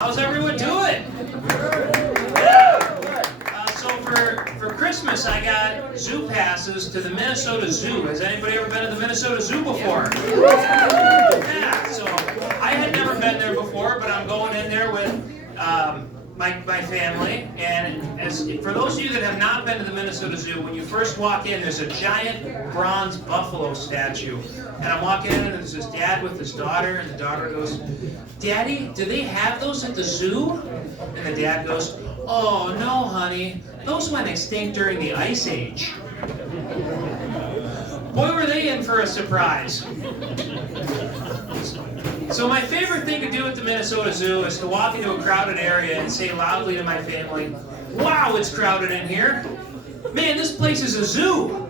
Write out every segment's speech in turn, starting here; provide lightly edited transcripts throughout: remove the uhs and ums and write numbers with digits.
How's everyone doing? Yeah. So for Christmas, I got zoo passes to the Minnesota Zoo. Has anybody ever been to the Minnesota Zoo before? Yeah. So I had never been there before, but I'm going in there with my family. And for those of you that have not been to the Minnesota Zoo, when you first walk in, there's a giant bronze buffalo statue. And I'm walking in, and there's this dad with his daughter, and the daughter goes, "Daddy, do they have those at the zoo?" And the dad goes, "Oh, no, honey. Those went extinct during the Ice Age." Boy, were they in for a surprise. So my favorite thing to do at the Minnesota Zoo is to walk into a crowded area and say loudly to my family, "Wow, it's crowded in here. Man, this place is a zoo."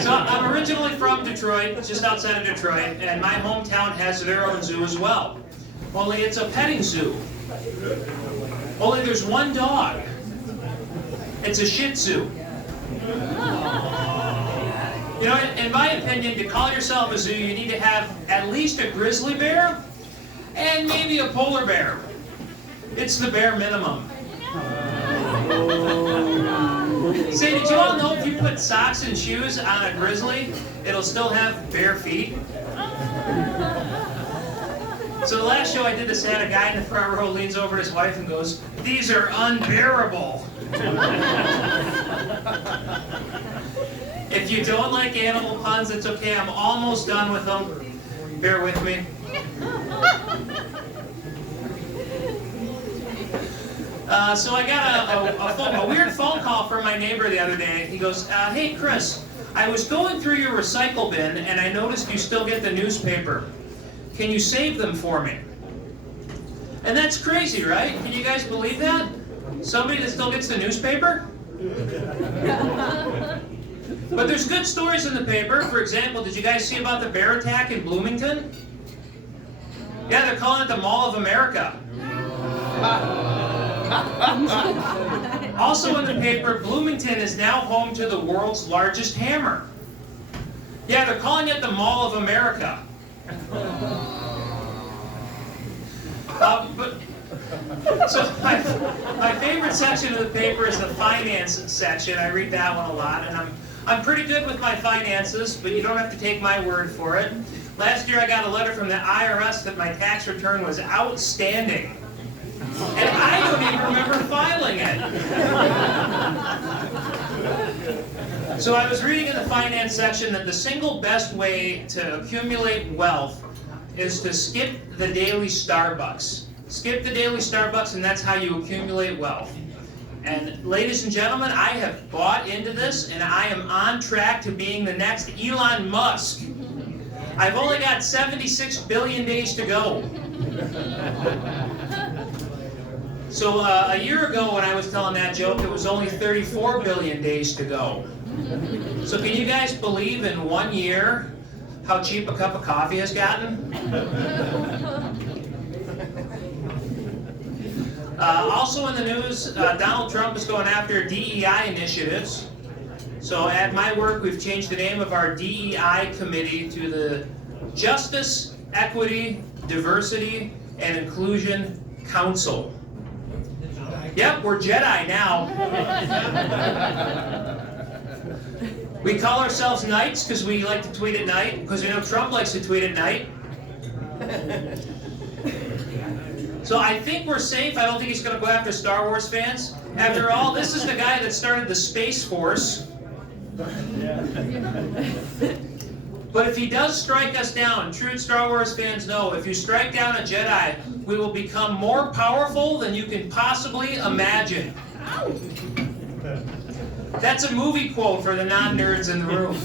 So I'm originally from Detroit, just outside of Detroit, and my hometown has their own zoo as well. Only it's a petting zoo. Only there's one dog. It's a Shih Tzu. You know, in my opinion, to call yourself a zoo, you need to have at least a grizzly bear and maybe a polar bear. It's the bare minimum. Say, did you all know if you put socks and shoes on a grizzly, it'll still have bare feet? So the last show I did this, had a guy in the front row leans over to his wife and goes, "These are unbearable." If you don't like animal puns, it's okay. I'm almost done with them. Bear with me. So I got a weird phone call from my neighbor the other day. He goes, "Hey Chris, I was going through your recycle bin and I noticed you still get the newspaper. Can you save them for me?" And that's crazy, right? Can you guys believe that? Somebody that still gets the newspaper? But there's good stories in the paper. For example, did you guys see about the bear attack in Bloomington? Yeah, they're calling it the Mall of America. Also in the paper, Bloomington is now home to the world's largest hammer. Yeah, they're calling it the Mall of America. So my favorite section of the paper is the finance section. I read that one a lot, and I'm pretty good with my finances, but you don't have to take my word for it. Last year I got a letter from the IRS that my tax return was outstanding. And I don't even remember filing it. So I was reading in the finance section that the single best way to accumulate wealth is to skip the daily Starbucks. Skip the daily Starbucks, and that's how you accumulate wealth. And ladies and gentlemen, I have bought into this, and I am on track to being the next Elon Musk. I've only got 76 billion days to go. So a year ago when I was telling that joke, it was only 34 billion days to go. So can you guys believe in 1 year how cheap a cup of coffee has gotten? Also in the news, Donald Trump is going after DEI initiatives. So at my work, we've changed the name of our DEI committee to the Justice, Equity, Diversity, and Inclusion Council. Yep, we're Jedi now. We call ourselves Knights because we like to tweet at night, because you know Trump likes to tweet at night. So I think we're safe. I don't think he's going to go after Star Wars fans. After all, this is the guy that started the Space Force. But if he does strike us down, true Star Wars fans know, if you strike down a Jedi, we will become more powerful than you can possibly imagine. That's a movie quote for the non-nerds in the room.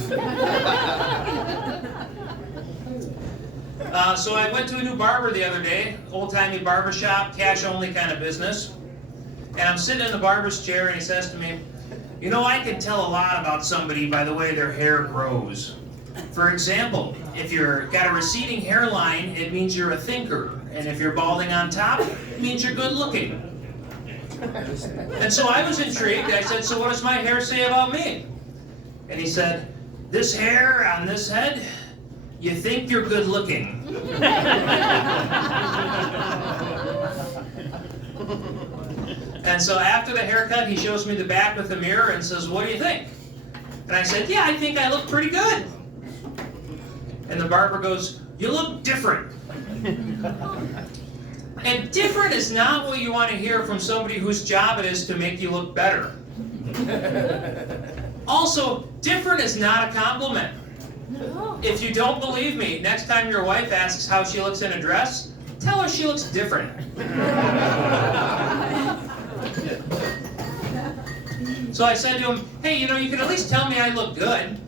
So I went to a new barber the other day, old-timey barber shop, cash-only kind of business. And I'm sitting in the barber's chair and he says to me, "You know, I can tell a lot about somebody by the way their hair grows. For example, if you've got a receding hairline, it means you're a thinker. And if you're balding on top, it means you're good looking." And so I was intrigued. I said, "So what does my hair say about me?" And he said, "This hair on this head, you think you're good looking. And so after the haircut, he shows me the back with the mirror and says, what do you think? And I said, yeah, I think I look pretty good. And the barber goes, you look different. And different is not what you want to hear from somebody whose job it is to make you look better. Also, different is not a compliment. If you don't believe me, next time your wife asks how she looks in a dress, tell her she looks different. So I said to him, hey, you know, you can at least tell me I look good.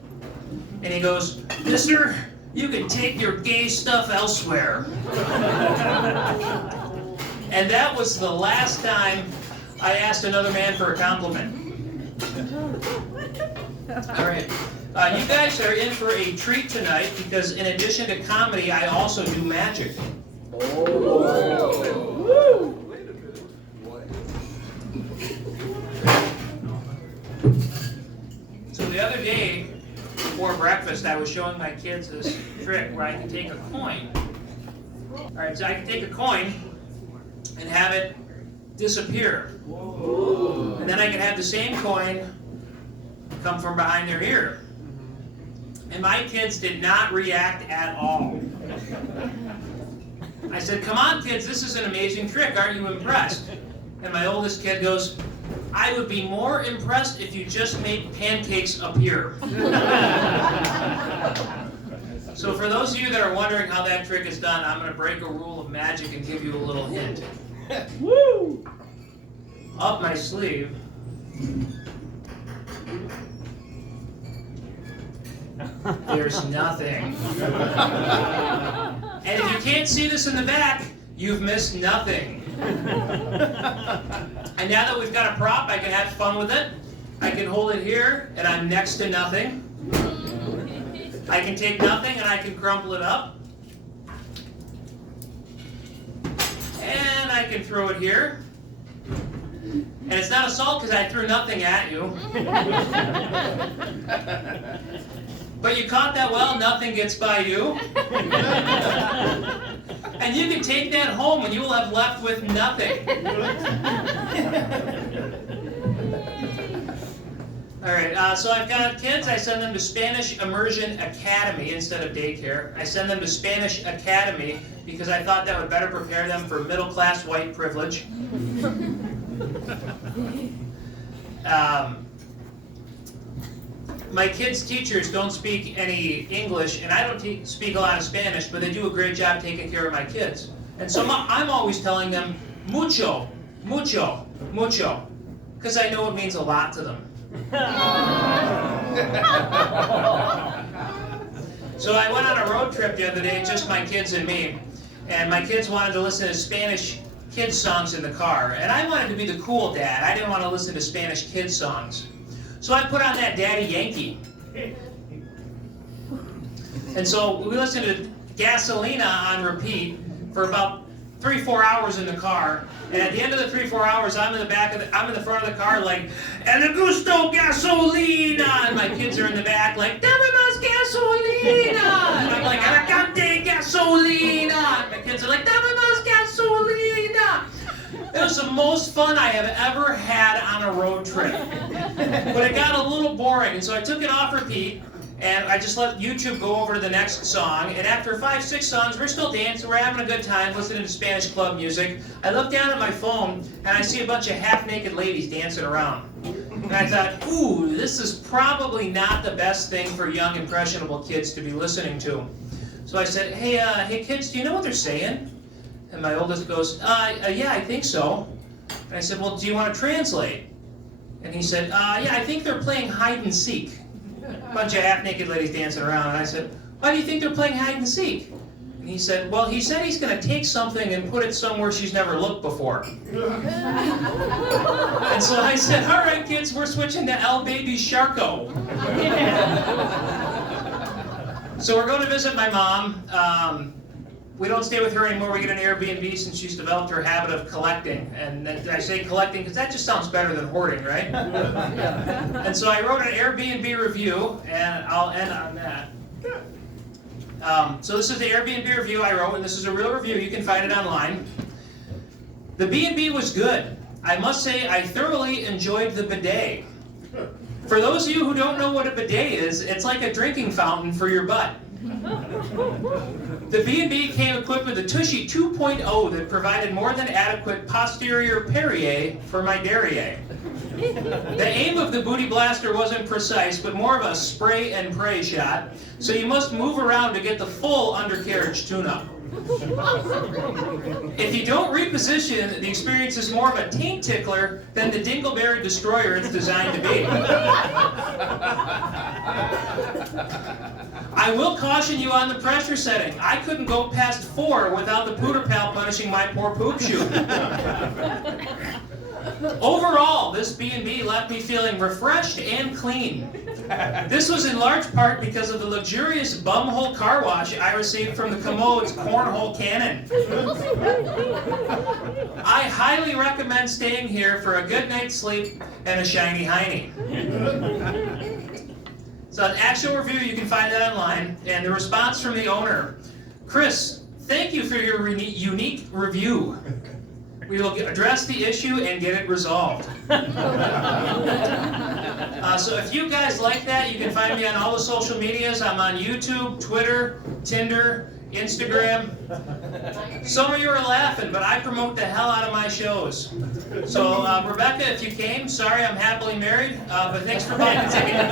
And he goes, mister, you can take your gay stuff elsewhere. And that was the last time I asked another man for a compliment. All right. You guys are in for a treat tonight because in addition to comedy, I also do magic. So the other day, before breakfast, I was showing my kids this trick where I can take a coin. All right, so I can take a coin and have it disappear. And then I can have the same coin come from behind their ear. And my kids did not react at all. I said, come on kids, this is an amazing trick, aren't you impressed? And my oldest kid goes, I would be more impressed if you just made pancakes appear. So for those of you that are wondering how that trick is done, I'm going to break a rule of magic and give you a little hint. Woo! Up my sleeve. There's nothing. And if you can't see this in the back, you've missed nothing. And now that we've got a prop, I can have fun with it. I can hold it here, and I'm next to nothing. I can take nothing, and I can crumple it up. And I can throw it here. And it's not assault because I threw nothing at you. But you caught that well, nothing gets by you. And you can take that home and you will have left with nothing. All right, so I've got kids. I send them to Spanish Immersion Academy instead of daycare. I send them to Spanish Academy because I thought that would better prepare them for middle-class white privilege. My kids' teachers don't speak any English, and I don't speak a lot of Spanish, but they do a great job taking care of my kids. And so I'm always telling them, mucho, mucho, mucho, because I know it means a lot to them. So I went on a road trip the other day, just my kids and me, and my kids wanted to listen to Spanish kids songs in the car, and I wanted to be the cool dad. I didn't want to listen to Spanish kids songs. So I put on that Daddy Yankee. And so we listened to Gasolina on repeat for about 3-4 hours in the car. And at the end of the 3-4 hours, I'm in the front of the car like, El gusto gasolina! And my kids are in the back like, Dame más gasolina! And I'm like, Aracante gasolina! And my kids are like, Dame más gasolina! It was the most fun I have ever had on a road trip. But it got a little boring, and so I took it off repeat, and I just let YouTube go over to the next song, and after 5-6 songs, we're still dancing, we're having a good time, listening to Spanish club music. I look down at my phone, and I see a bunch of half-naked ladies dancing around. And I thought, ooh, this is probably not the best thing for young, impressionable kids to be listening to. So I said, hey kids, do you know what they're saying? And my oldest goes, yeah, I think so. And I said, well, do you want to translate? And he said, yeah, I think they're playing hide and seek. A bunch of half-naked ladies dancing around. And I said, why do you think they're playing hide and seek? And he said, well, he said he's going to take something and put it somewhere she's never looked before. And so I said, all right, kids, we're switching to El Baby Sharko. So we're going to visit my mom. We don't stay with her anymore. We get an Airbnb since she's developed her habit of collecting. And I say collecting because that just sounds better than hoarding, right? And so I wrote an Airbnb review, and I'll end on that. So this is the Airbnb review I wrote, and this is a real review. You can find it online. The B&B was good. I must say I thoroughly enjoyed the bidet. For those of you who don't know what a bidet is, it's like a drinking fountain for your butt. The B&B came equipped with a Tushy 2.0 that provided more than adequate posterior Perrier for my derriere. The aim of the booty blaster wasn't precise, but more of a spray and pray shot, so you must move around to get the full undercarriage tune-up. If you don't reposition, the experience is more of a taint tickler than the dingleberry destroyer it's designed to be. I will caution you on the pressure setting. I couldn't go past 4 without the pooter pal punishing my poor poop shoe. Overall, this B&B left me feeling refreshed and clean. This was in large part because of the luxurious bumhole car wash I received from the commode's cornhole cannon. I highly recommend staying here for a good night's sleep and a shiny hiney. So an actual review, you can find that online, and the response from the owner. Chris, thank you for your unique review. We will address the issue and get it resolved. So if you guys like that, you can find me on all the social medias. I'm on YouTube, Twitter, Tinder, Instagram. Some of you are laughing, but I promote the hell out of my shows. So Rebecca, if you came, sorry I'm happily married, but thanks for buying the ticket.